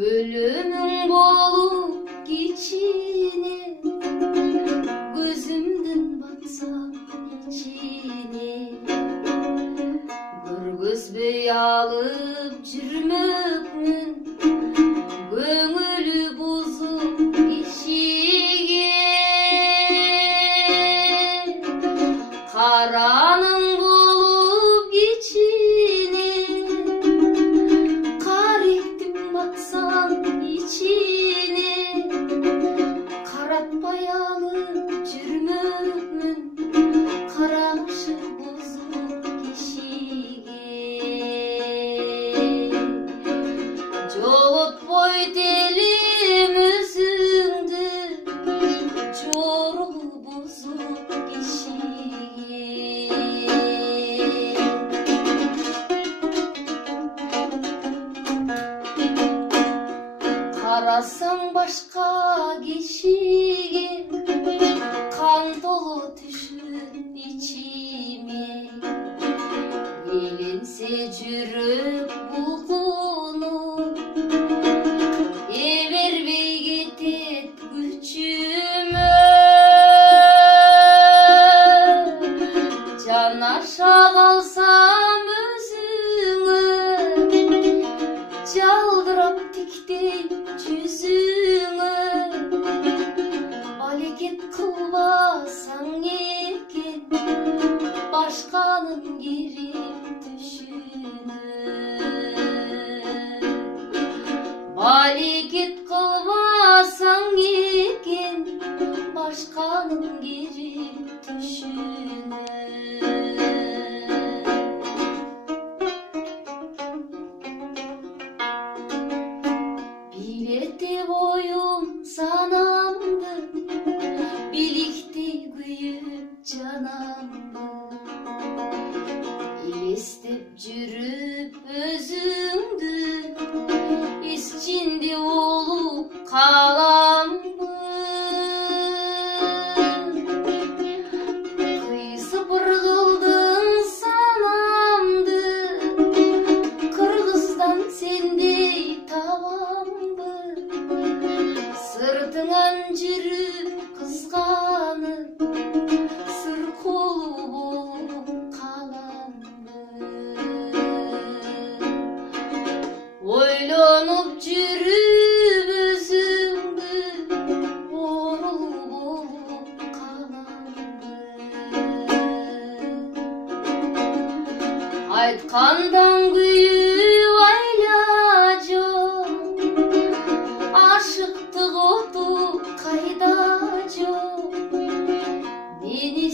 Gülümün bolup içine, gözümden baksam içine. Görgüzbey alıp жүрмөкмүн, көңүлү бузуп ишиге. Караның болуп içine, кар ектип баксам içine. Каратпай алып жүрмөкмүн, карашы бузуп кишиге. Жолотпой делим өзүңдү, жору бузуп кишиге. Карасаң башка кишиге, кан толо түшүп ичиме. Эленсе жүрөк булкунуп, эбербей кетет күчүмө. Жанаша калсам өзүңө, жалдырап тиктей жүзүңө. Балекет кылбасаң экен, башканын кирип түшүнө. Балекет кылбасаң экен, башканын кирип түшүнө. Билете боюм санамды, биликтей күйүп жанамды. Элестеп жүрүп өзүңдү, ичинде болуп каламбы. Кыйсыпыр кылдың санамды, кыргыздан сендей табамбы. Сыртыңан жүрүп кызганып, сыр колу болуп каламбы. Ойлонуп жүрүп өзүңдү, орул болуп каламбы. Айткандан күйүп айла жок, ашыктык оту кайда жок. Мени